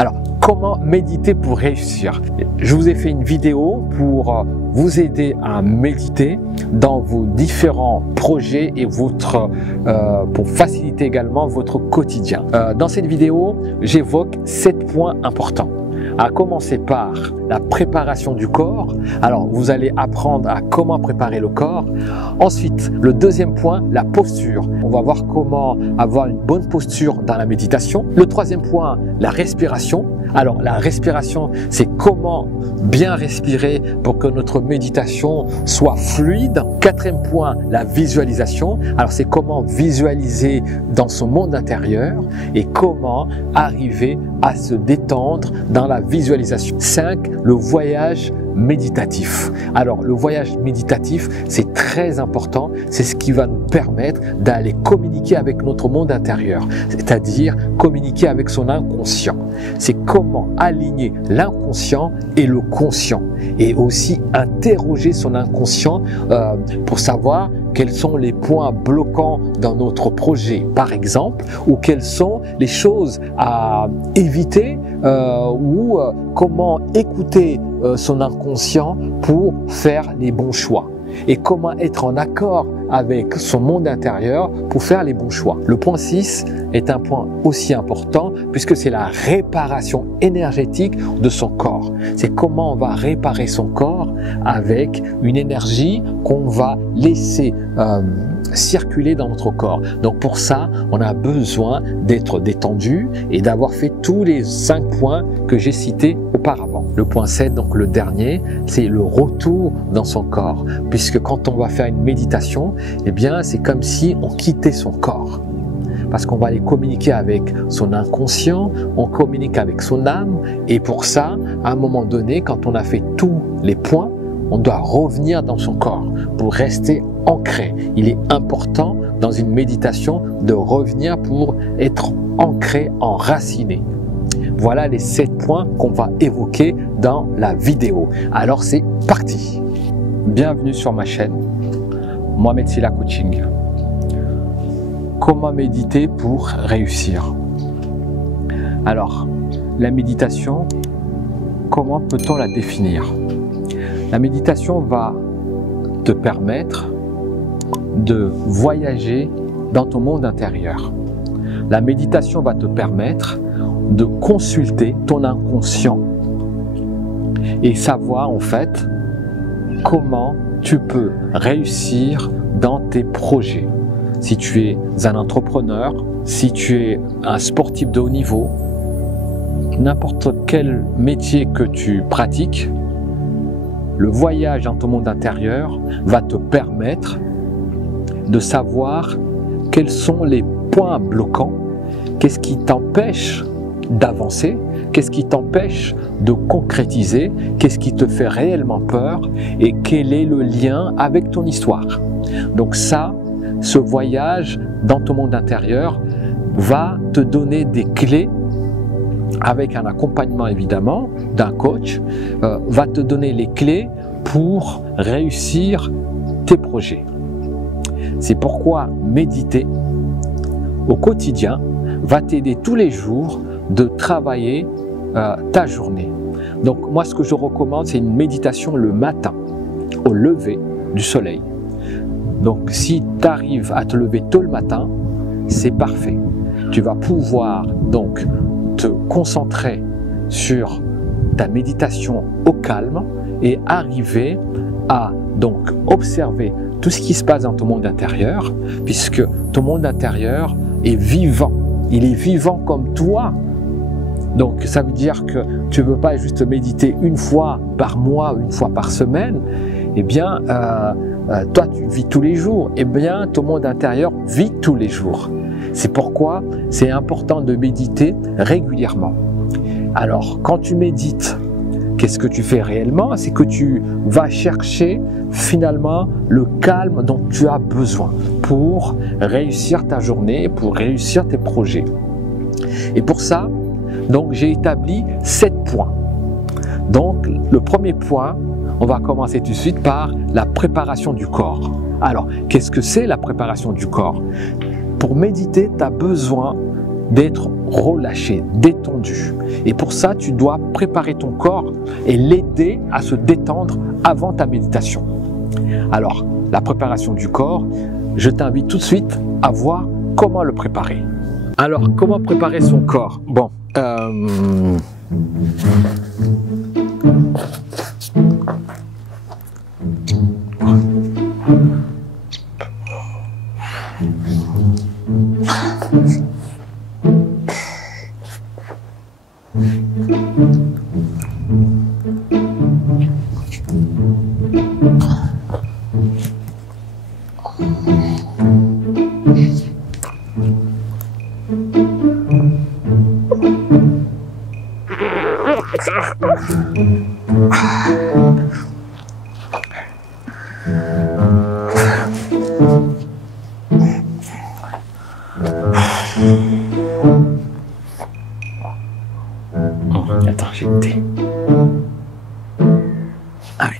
Alors, comment méditer pour réussir? Je vous ai fait une vidéo pour vous aider à méditer dans vos différents projets et pour faciliter également votre quotidien. Dans cette vidéo, j'évoque 7 points importants. À commencer par la préparation du corps. Alors, vous allez apprendre à comment préparer le corps. Ensuite, le deuxième point, la posture. On va voir comment avoir une bonne posture dans la méditation. Le troisième point, la respiration. Alors, la respiration, c'est comment bien respirer pour que notre méditation soit fluide. Quatrième point, la visualisation. Alors, c'est comment visualiser dans son monde intérieur et comment arriver à se détendre dans la visualisation. 5. Le voyage méditatif. Alors, le voyage méditatif, c'est très important. C'est ce qui va nous permettre d'aller communiquer avec notre monde intérieur, c'est-à-dire communiquer avec son inconscient. C'est comment aligner l'inconscient et le conscient et aussi interroger son inconscient pour savoir quels sont les points bloquants dans notre projet, par exemple, ou quelles sont les choses à éviter ou comment écouter son inconscient pour faire les bons choix et comment être en accord avec son monde intérieur pour faire les bons choix. Le point 6 est un point aussi important puisque c'est la réparation énergétique de son corps. C'est comment on va réparer son corps avec une énergie qu'on va laisser circuler dans notre corps. Donc pour ça, on a besoin d'être détendu et d'avoir fait tous les 5 points que j'ai cités auparavant. Le point 7, donc le dernier, c'est le retour dans son corps. Puisque quand on va faire une méditation, eh bien c'est comme si on quittait son corps. Parce qu'on va aller communiquer avec son inconscient, on communique avec son âme et pour ça, à un moment donné, quand on a fait tous les points, on doit revenir dans son corps pour rester ancré. Il est important dans une méditation de revenir pour être ancré, enraciné. Voilà les 7 points qu'on va évoquer dans la vidéo. Alors c'est parti! Bienvenue sur ma chaîne, Mohamed Sylla Coaching. Comment méditer pour réussir? Alors, la méditation, comment peut-on la définir? La méditation va te permettre de voyager dans ton monde intérieur. La méditation va te permettre de consulter ton inconscient et savoir en fait comment tu peux réussir dans tes projets. Si tu es un entrepreneur, si tu es un sportif de haut niveau, n'importe quel métier que tu pratiques, le voyage dans ton monde intérieur va te permettre de savoir quels sont les points bloquants, qu'est-ce qui t'empêche d'avancer, qu'est-ce qui t'empêche de concrétiser, qu'est-ce qui te fait réellement peur et quel est le lien avec ton histoire. Donc ça, ce voyage dans ton monde intérieur va te donner des clés avec un accompagnement évidemment d'un coach, va te donner les clés pour réussir tes projets. C'est pourquoi méditer au quotidien va t'aider tous les jours de travailler ta journée. Donc moi ce que je recommande c'est une méditation le matin, au lever du soleil. Donc si tu arrives à te lever tôt le matin, c'est parfait. Tu vas pouvoir donc te concentrer sur ta méditation au calme et arriver à donc observer tout ce qui se passe dans ton monde intérieur, puisque ton monde intérieur est vivant. Il est vivant comme toi. Donc ça veut dire que tu ne veux pas juste méditer une fois par mois, une fois par semaine. Eh bien, toi tu vis tous les jours. Eh bien, ton monde intérieur vit tous les jours. C'est pourquoi c'est important de méditer régulièrement. Alors, quand tu médites, qu'est-ce que tu fais réellement? C'est que tu vas chercher finalement le calme dont tu as besoin pour réussir ta journée, pour réussir tes projets. Et pour ça, donc j'ai établi 7 points. Donc, le premier point, on va commencer tout de suite par la préparation du corps. Alors, qu'est-ce que c'est la préparation du corps? Pour méditer, tu as besoin d'être relâché, détendu. Et pour ça, tu dois préparer ton corps et l'aider à se détendre avant ta méditation. Alors, la préparation du corps, je t'invite tout de suite à voir comment le préparer. Alors, comment préparer son corps? Bon, attends, j'ai le thé. Ah oui.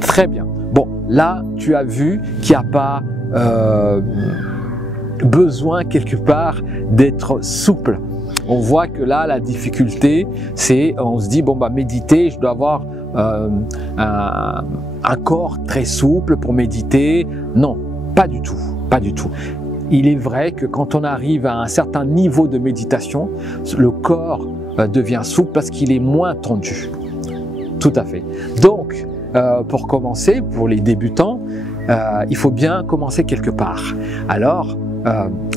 Très bien. Bon, là, tu as vu qu'il n'y a pas besoin quelque part d'être souple. On voit que là, la difficulté, c'est, on se dit, bon, bah, méditer, je dois avoir un corps très souple pour méditer. Non, pas du tout, pas du tout. Il est vrai que quand on arrive à un certain niveau de méditation, le corps devient souple parce qu'il est moins tendu. Tout à fait. Donc, pour commencer, pour les débutants, il faut bien commencer quelque part. Alors,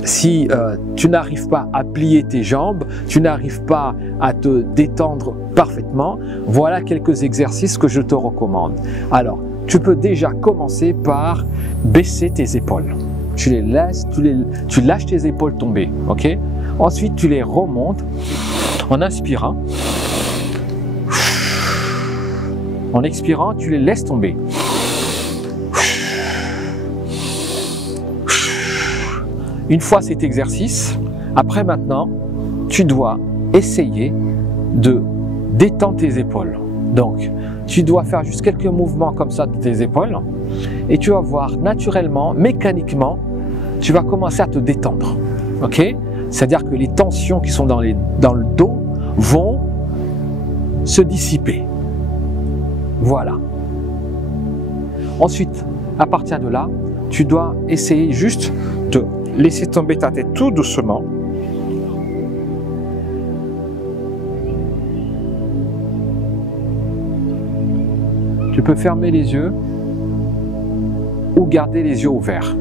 si tu n'arrives pas à plier tes jambes, tu n'arrives pas à te détendre parfaitement, voilà quelques exercices que je te recommande. Alors, tu peux déjà commencer par baisser tes épaules. Tu les laisses, tu lâches tes épaules tomber, ok? Ensuite, tu les remontes en inspirant. En expirant, tu les laisses tomber. Une fois cet exercice, après maintenant, tu dois essayer de détendre tes épaules. Donc, tu dois faire juste quelques mouvements comme ça de tes épaules et tu vas voir naturellement, mécaniquement, tu vas commencer à te détendre. Ok? C'est-à-dire que les tensions qui sont dans le dos vont se dissiper. Voilà. Ensuite, à partir de là, tu dois essayer juste de laisser tomber ta tête tout doucement. Tu peux fermer les yeux ou garder les yeux ouverts.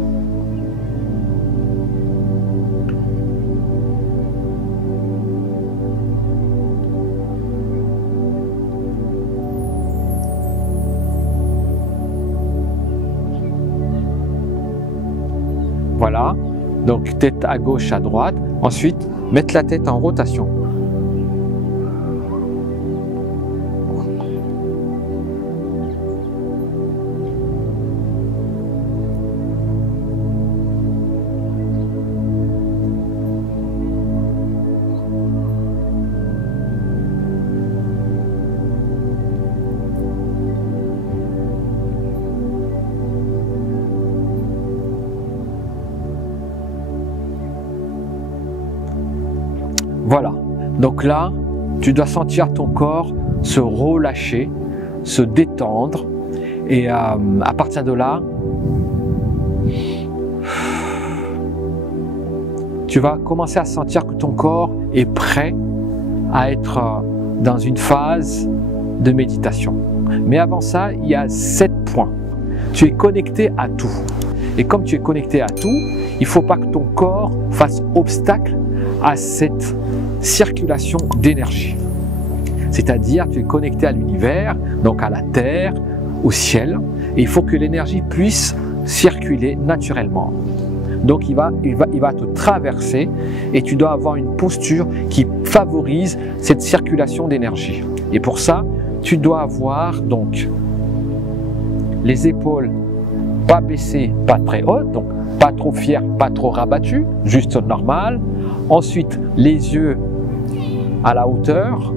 Voilà, donc tête à gauche, à droite. Ensuite, mettre la tête en rotation. Voilà. Donc là, tu dois sentir ton corps se relâcher, se détendre. Et à partir de là, tu vas commencer à sentir que ton corps est prêt à être dans une phase de méditation. Mais avant ça, il y a 7 points. Tu es connecté à tout. Et comme tu es connecté à tout, il ne faut pas que ton corps fasse obstacle à cette circulation d'énergie. C'est-à-dire, tu es connecté à l'univers, donc à la terre, au ciel, et il faut que l'énergie puisse circuler naturellement. Donc il va te traverser et tu dois avoir une posture qui favorise cette circulation d'énergie. Et pour ça, tu dois avoir donc les épaules pas baissées, pas très hautes, donc pas trop fières, pas trop rabattues, juste normal. Ensuite, les yeux à la hauteur,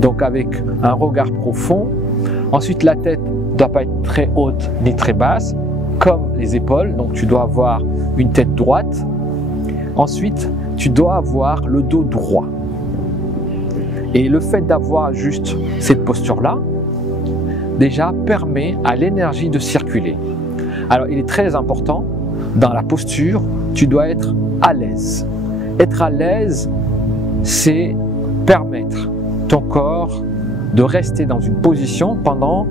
donc avec un regard profond. Ensuite, la tête ne doit pas être très haute ni très basse, comme les épaules, donc tu dois avoir une tête droite. Ensuite, tu dois avoir le dos droit. Et le fait d'avoir juste cette posture-là, déjà permet à l'énergie de circuler. Alors, il est très important, dans la posture, tu dois être à l'aise. Être à l'aise, c'est permettre ton corps de rester dans une position pendant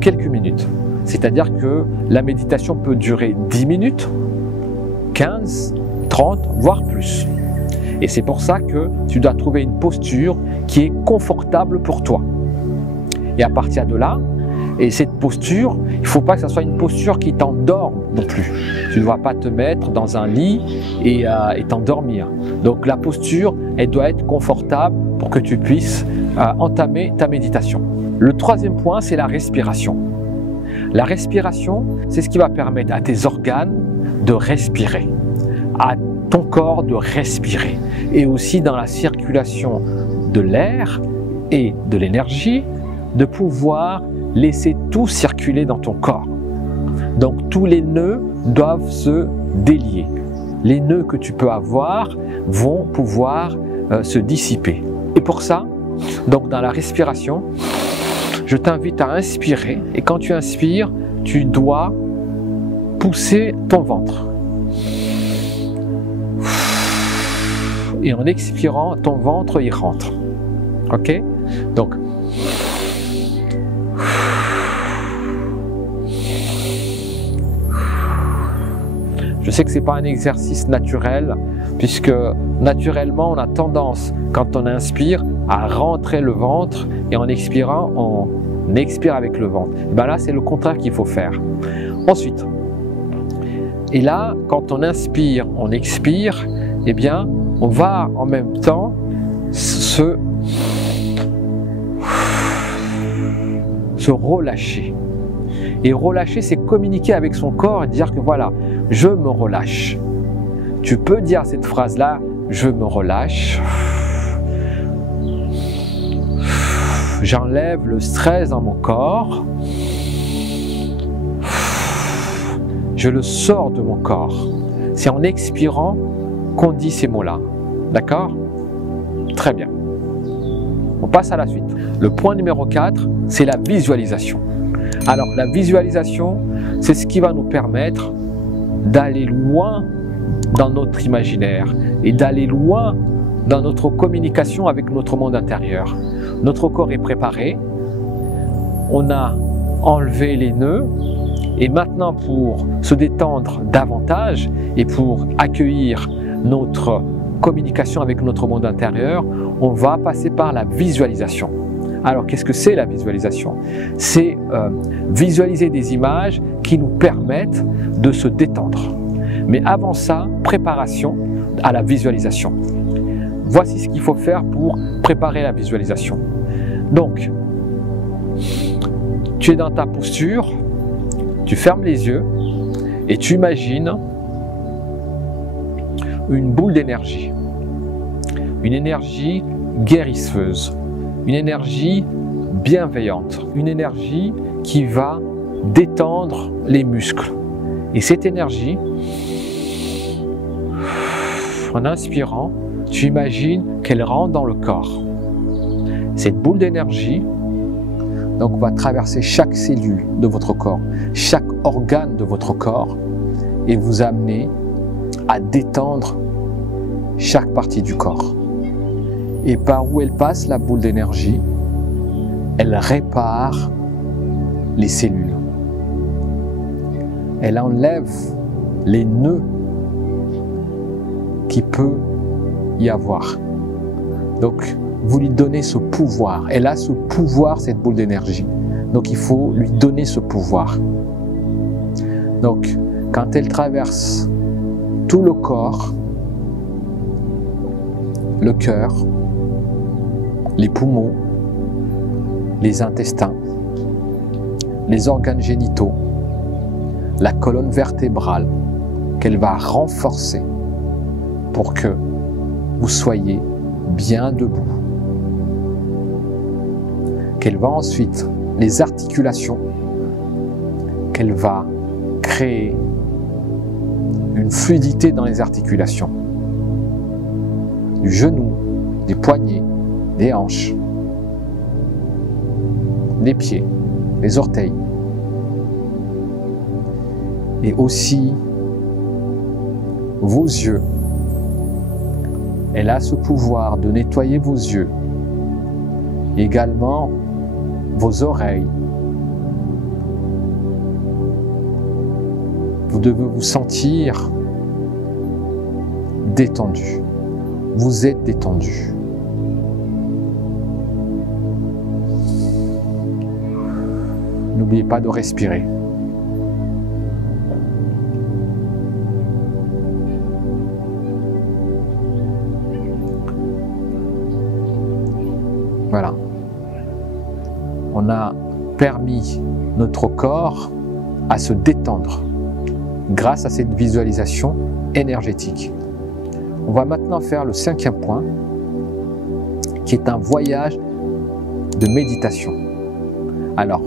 quelques minutes. C'est-à-dire que la méditation peut durer 10 minutes, 15, 30, voire plus. Et c'est pour ça que tu dois trouver une posture qui est confortable pour toi. Et à partir de là, et cette posture, il ne faut pas que ce soit une posture qui t'endorme non plus. Tu ne dois pas te mettre dans un lit et t'endormir. Donc la posture, elle doit être confortable pour que tu puisses entamer ta méditation. Le troisième point, c'est la respiration. La respiration, c'est ce qui va permettre à tes organes de respirer, à ton corps de respirer, et aussi dans la circulation de l'air et de l'énergie, de pouvoir laisser tout circuler dans ton corps. Donc tous les nœuds doivent se délier. Les nœuds que tu peux avoir vont pouvoir se dissiper. Et pour ça, donc dans la respiration, je t'invite à inspirer, et quand tu inspires, tu dois pousser ton ventre. Et en expirant, ton ventre y rentre. Ok? Donc, je sais que ce n'est pas un exercice naturel, puisque naturellement, on a tendance, quand on inspire, à rentrer le ventre, et en expirant, on expire avec le ventre. Et bien là, c'est le contraire qu'il faut faire. Ensuite, et là, quand on inspire, on expire, eh bien, on va en même temps se relâcher. Et relâcher, c'est communiquer avec son corps et dire que voilà, je me relâche. Tu peux dire cette phrase-là, je me relâche. J'enlève le stress dans mon corps. Je le sors de mon corps. C'est en expirant qu'on dit ces mots-là. D'accord? Très bien. On passe à la suite. Le point numéro 4, c'est la visualisation. Alors, la visualisation, c'est ce qui va nous permettre d'aller loin dans notre imaginaire et d'aller loin dans notre communication avec notre monde intérieur. Notre corps est préparé, on a enlevé les nœuds, et maintenant pour se détendre davantage et pour accueillir notre communication avec notre monde intérieur, on va passer par la visualisation. Alors qu'est-ce que c'est la visualisation? C'est visualiser des images qui nous permettent de se détendre. Mais avant ça, préparation à la visualisation. Voici ce qu'il faut faire pour préparer la visualisation. Donc, tu es dans ta posture, tu fermes les yeux et tu imagines une boule d'énergie. Une énergie guérisseuse, une énergie bienveillante, une énergie qui va détendre les muscles. Et cette énergie, en inspirant, tu imagines qu'elle rentre dans le corps. Cette boule d'énergie donc, va traverser chaque cellule de votre corps, chaque organe de votre corps et vous amener à détendre chaque partie du corps. Et par où elle passe, la boule d'énergie, elle répare les cellules. Elle enlève les nœuds qui peut y avoir. Donc, vous lui donnez ce pouvoir. Elle a ce pouvoir, cette boule d'énergie. Donc, il faut lui donner ce pouvoir. Donc, quand elle traverse tout le corps, le cœur, les poumons, les intestins, les organes génitaux, la colonne vertébrale, qu'elle va renforcer pour que vous soyez bien debout. Qu'elle va ensuite, les articulations, qu'elle va créer une fluidité dans les articulations, du genou, des poignets, des hanches, des pieds, des orteils, et aussi vos yeux. Elle a ce pouvoir de nettoyer vos yeux, également vos oreilles. Vous devez vous sentir détendu. Vous êtes détendu. N'oubliez pas de respirer. Voilà. On a permis notre corps à se détendre grâce à cette visualisation énergétique. On va maintenant faire le 5e point, qui est un voyage de méditation. Alors,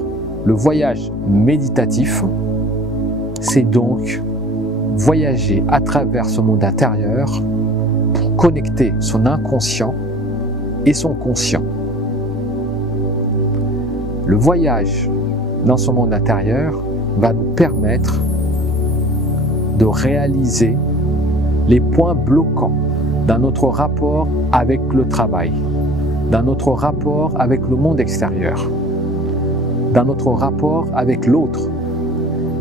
le voyage méditatif, c'est donc voyager à travers ce monde intérieur pour connecter son inconscient et son conscient. Le voyage dans ce monde intérieur va nous permettre de réaliser les points bloquants dans notre rapport avec le travail, dans notre rapport avec le monde extérieur, dans notre rapport avec l'autre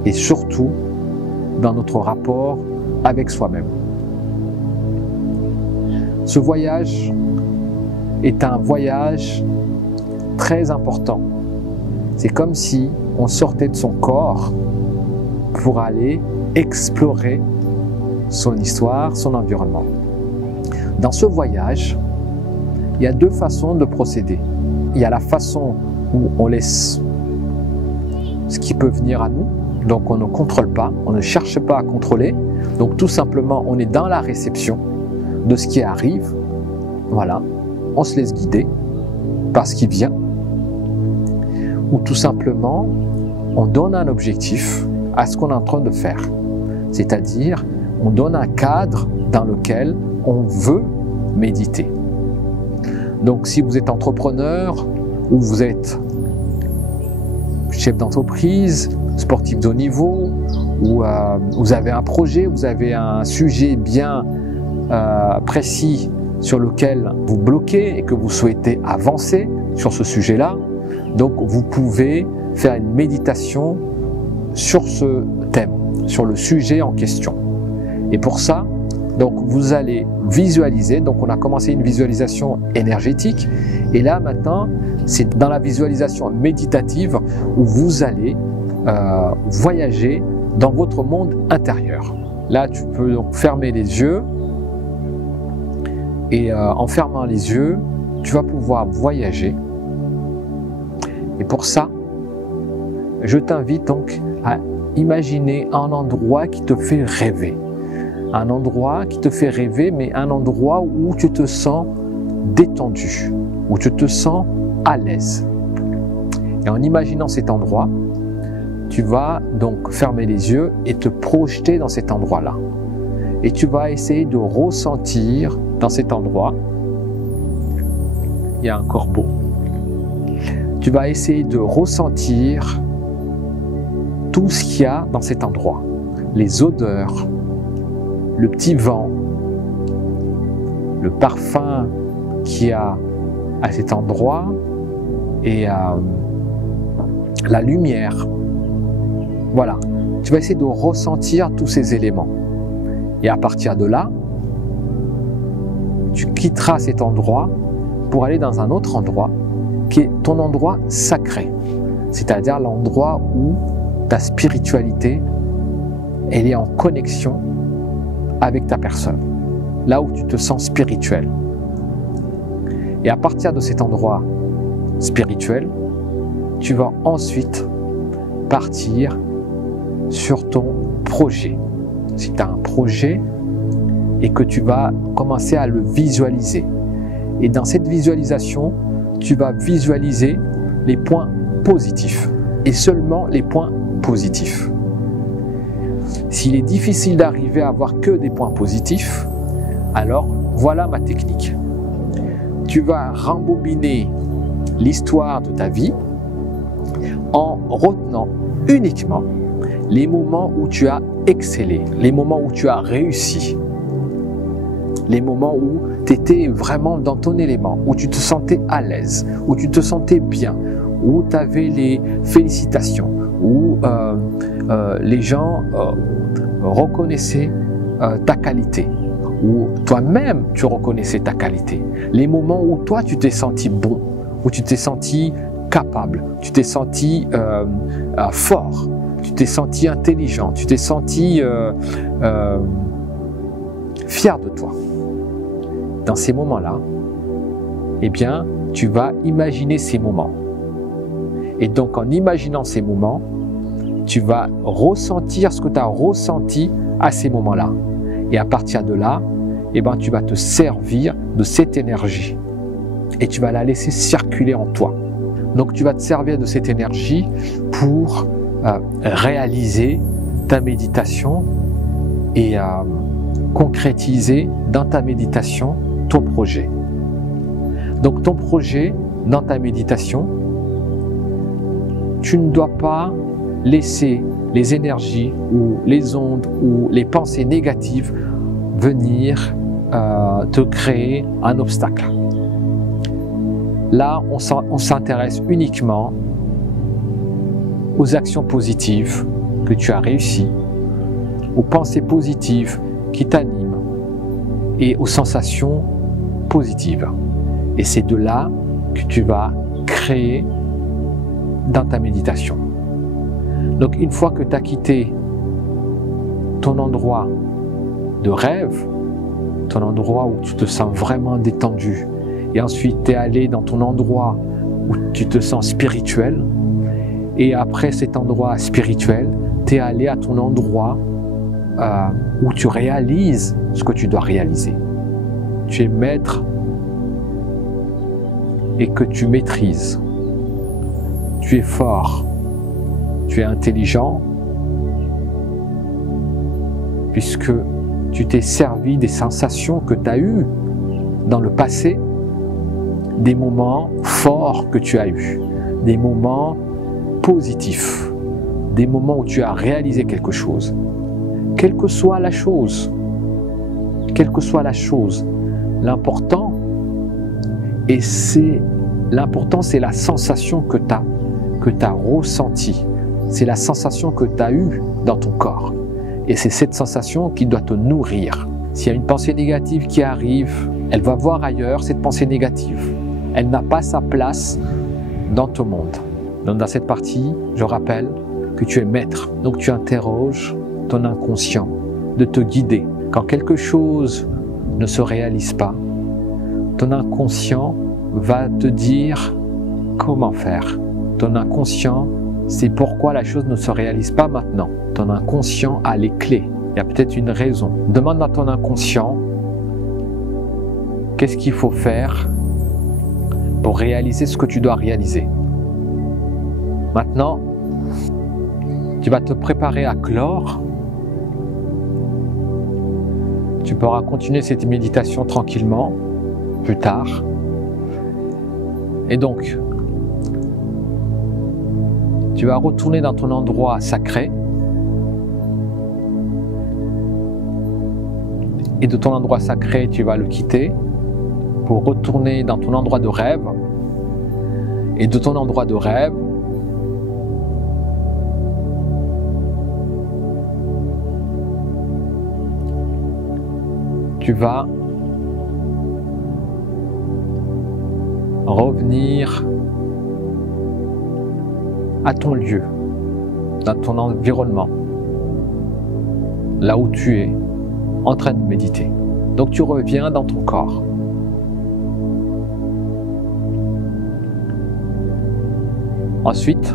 et surtout dans notre rapport avec soi-même. Ce voyage est un voyage très important. C'est comme si on sortait de son corps pour aller explorer son histoire, son environnement. Dans ce voyage, il y a 2 façons de procéder. Il y a la façon où on laisse ce qui peut venir à nous, donc on ne contrôle pas, on ne cherche pas à contrôler, donc tout simplement on est dans la réception de ce qui arrive, voilà, on se laisse guider par ce qui vient, ou tout simplement on donne un objectif à ce qu'on est en train de faire, c'est-à-dire on donne un cadre dans lequel on veut méditer. Donc si vous êtes entrepreneur ou vous êtes chef d'entreprise, sportif de haut niveau, ou vous avez un projet, vous avez un sujet bien précis sur lequel vous bloquez et que vous souhaitez avancer sur ce sujet-là, donc vous pouvez faire une méditation sur ce thème, sur le sujet en question. Et pour ça, donc vous allez visualiser, donc on a commencé une visualisation énergétique, et là maintenant, c'est dans la visualisation méditative où vous allez voyager dans votre monde intérieur. Là, tu peux donc fermer les yeux, et en fermant les yeux, tu vas pouvoir voyager. Et pour ça, je t'invite donc à imaginer un endroit qui te fait rêver. Un endroit qui te fait rêver, mais un endroit où tu te sens détendu, où tu te sens à l'aise. Et en imaginant cet endroit, tu vas donc fermer les yeux et te projeter dans cet endroit-là. Et tu vas essayer de ressentir dans cet endroit, il y a un corbeau. Tu vas essayer de ressentir tout ce qu'il y a dans cet endroit. Les odeurs, le petit vent, le parfum qu'il y a à cet endroit et la lumière. Voilà, tu vas essayer de ressentir tous ces éléments. Et à partir de là, tu quitteras cet endroit pour aller dans un autre endroit qui est ton endroit sacré. C'est-à-dire l'endroit où ta spiritualité, elle est en connexion avec ta personne. Là où tu te sens spirituel. Et à partir de cet endroit spirituel, tu vas ensuite partir sur ton projet. Si tu as un projet et que tu vas commencer à le visualiser. Et dans cette visualisation, tu vas visualiser les points positifs et seulement les points positifs. S'il est difficile d'arriver à avoir que des points positifs, alors voilà ma technique. Tu vas rembobiner l'histoire de ta vie en retenant uniquement les moments où tu as excellé, les moments où tu as réussi, les moments où tu étais vraiment dans ton élément, où tu te sentais à l'aise, où tu te sentais bien, où tu avais les félicitations, où les gens reconnaissaient ta qualité, où toi-même tu reconnaissais ta qualité. Les moments où toi tu t'es senti bon, où tu t'es senti capable, tu t'es senti fort, tu t'es senti intelligent, tu t'es senti fier de toi. Dans ces moments-là, eh bien, tu vas imaginer ces moments. Et donc, en imaginant ces moments, tu vas ressentir ce que tu as ressenti à ces moments-là. Et à partir de là, eh bien, tu vas te servir de cette énergie. Et tu vas la laisser circuler en toi. Donc, tu vas te servir de cette énergie pour réaliser ta méditation et concrétiser dans ta méditation ton projet. Donc ton projet dans ta méditation, tu ne dois pas laisser les énergies ou les ondes ou les pensées négatives venir te créer un obstacle. Là, on s'intéresse uniquement aux actions positives que tu as réussies, aux pensées positives qui t'animent et aux sensations positives. Et c'est de là que tu vas créer dans ta méditation. Donc une fois que tu as quitté ton endroit de rêve, ton endroit où tu te sens vraiment détendu, et ensuite tu es allé dans ton endroit où tu te sens spirituel, et après cet endroit spirituel, tu es allé à ton endroit où tu réalises ce que tu dois réaliser. Tu es maître et que tu maîtrises. Tu es fort, tu es intelligent, puisque tu t'es servi des sensations que tu as eues dans le passé, des moments forts que tu as eus, des moments positifs, des moments où tu as réalisé quelque chose. Quelle que soit la chose, l'important, c'est la sensation que tu as ressentie. C'est la sensation que tu as eue dans ton corps. Et c'est cette sensation qui doit te nourrir. S'il y a une pensée négative qui arrive, elle va voir ailleurs cette pensée négative. Elle n'a pas sa place dans ton monde. Donc dans cette partie, je rappelle que tu es maître. Donc tu interroges ton inconscient de te guider. Quand quelque chose ne se réalise pas, ton inconscient va te dire comment faire. Ton inconscient sait pourquoi la chose ne se réalise pas maintenant. Ton inconscient a les clés. Il y a peut-être une raison. Demande à ton inconscient qu'est-ce qu'il faut faire pour réaliser ce que tu dois réaliser. Maintenant, tu vas te préparer à clore. Tu pourras continuer cette méditation tranquillement, plus tard. Et donc, tu vas retourner dans ton endroit sacré. Et de ton endroit sacré, tu vas le quitter pour retourner dans ton endroit de rêve. Et de ton endroit de rêve, tu vas revenir à ton lieu, dans ton environnement, là où tu es en train de méditer. Donc tu reviens dans ton corps. Ensuite,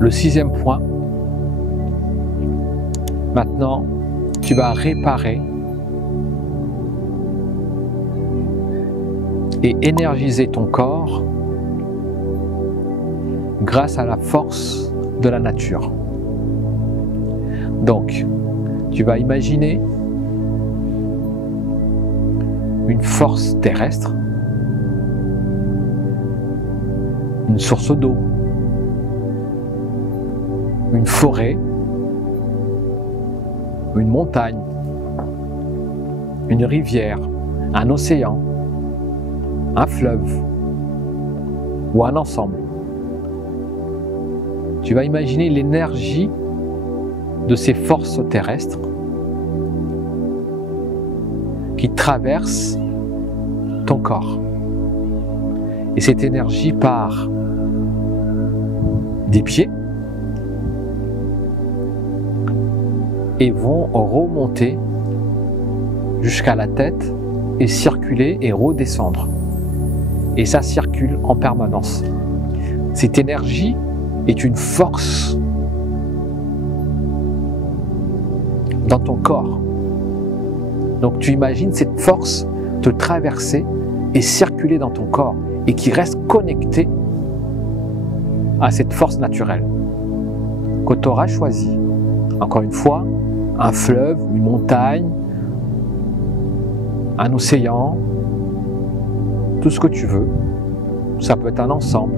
le 6e point, maintenant tu vas réparer et énergiser ton corps grâce à la force de la nature. Donc, tu vas imaginer une force terrestre, une source d'eau, une forêt, une montagne, une rivière, un océan, un fleuve ou un ensemble. Tu vas imaginer l'énergie de ces forces terrestres qui traversent ton corps. Et cette énergie part des pieds et vont remonter jusqu'à la tête et circuler et redescendre. Et ça circule en permanence. Cette énergie est une force dans ton corps. Donc tu imagines cette force te traverser et circuler dans ton corps et qui reste connectée à cette force naturelle que tu auras choisie. Encore une fois, un fleuve, une montagne, un océan, tout ce que tu veux. Ça peut être un ensemble.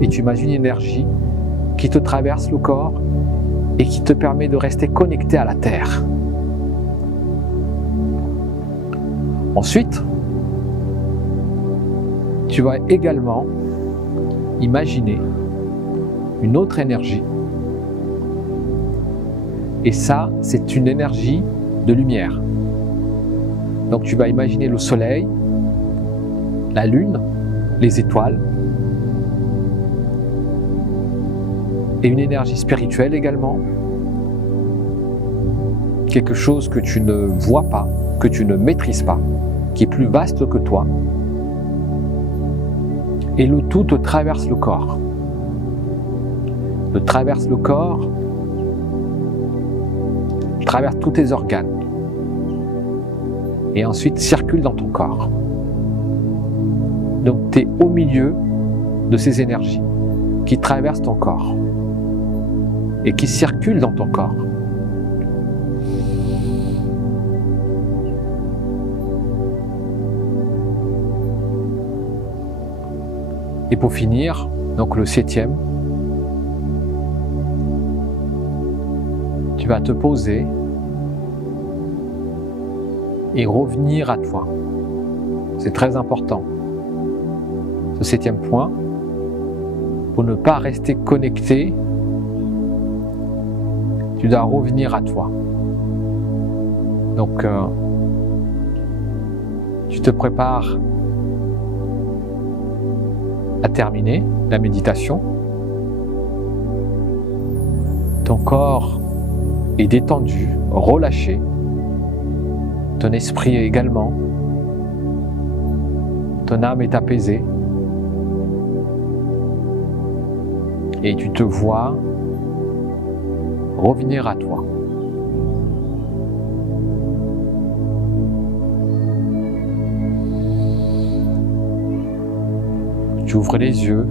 Et tu imagines une énergie qui te traverse le corps et qui te permet de rester connecté à la terre. Ensuite, tu vas également imaginer une autre énergie. Et ça, c'est une énergie de lumière. Donc tu vas imaginer le soleil, la lune, les étoiles, et une énergie spirituelle également, quelque chose que tu ne vois pas, que tu ne maîtrises pas, qui est plus vaste que toi, et le tout te traverse le corps. Te traverse le corps, traverse tous tes organes, et ensuite circule dans ton corps. Donc tu es au milieu de ces énergies qui traversent ton corps et qui circulent dans ton corps. Et pour finir, donc le 7e, tu vas te poser et revenir à toi. C'est très important. Ce 7e point, pour ne pas rester connecté, tu dois revenir à toi. Donc, tu te prépares à terminer la méditation. Ton corps est détendu, relâché. Ton esprit également. Ton âme est apaisée. Et tu te vois revenir à toi. Tu ouvres les yeux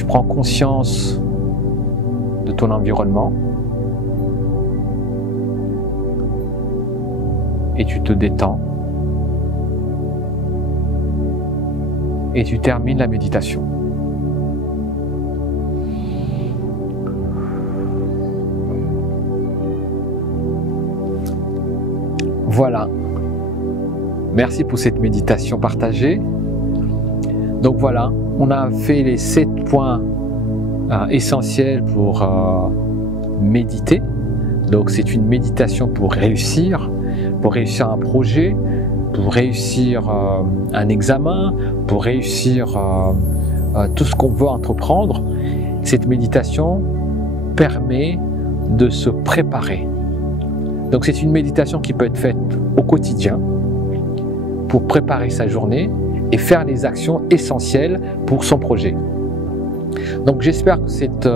tu prends conscience de ton environnement et tu te détends et tu termines la méditation. Voilà. Merci pour cette méditation partagée. Donc voilà, on a fait les 7 points essentiels pour méditer. Donc c'est une méditation pour réussir un projet, pour réussir un examen, pour réussir tout ce qu'on veut entreprendre. Cette méditation permet de se préparer. Donc c'est une méditation qui peut être faite au quotidien pour préparer sa journée et faire les actions essentielles pour son projet. Donc j'espère que cette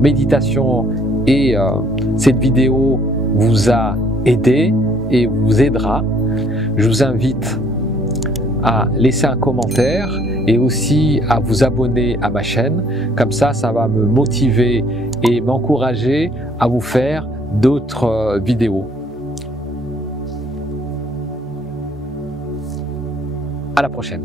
méditation et cette vidéo vous a aidé et vous aidera. Je vous invite à laisser un commentaire et aussi à vous abonner à ma chaîne. Comme ça, ça va me motiver et m'encourager à vous faire d'autres vidéos. À la prochaine.